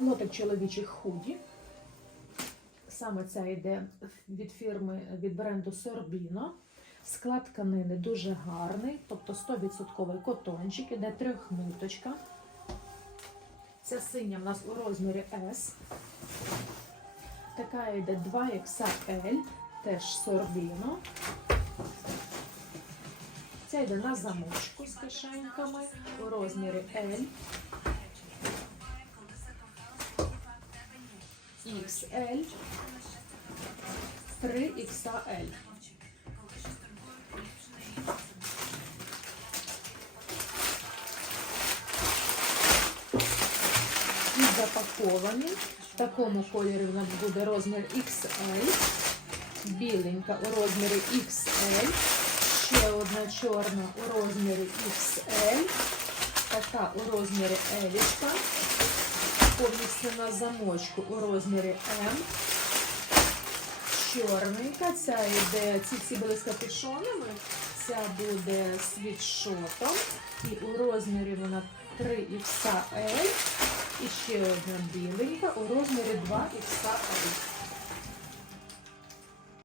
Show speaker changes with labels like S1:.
S1: Лотик чоловічих худі. Саме це йде від фірми від бренду Sorbino. Склад тканини дуже гарний, тобто 100% котончик, іде трьохниточка. Ця синя в нас у розмірі S. Така йде 2XL, теж Sorbino. Ця йде на замочку з кишеньками у розмірі L. XL, 3XL. І запаковані. В такому кольорі в нас буде розмір XL, біленька у розмірі XL, ще одна чорна у розмірі XL, така у розмірі L, повністю на замочку у розмірі М. Чорненька, ця йде, ці всі були з капюшонами, ця буде світшотом. І у розмірі вона 3XL. І ще одна біленька у розмірі 2XL.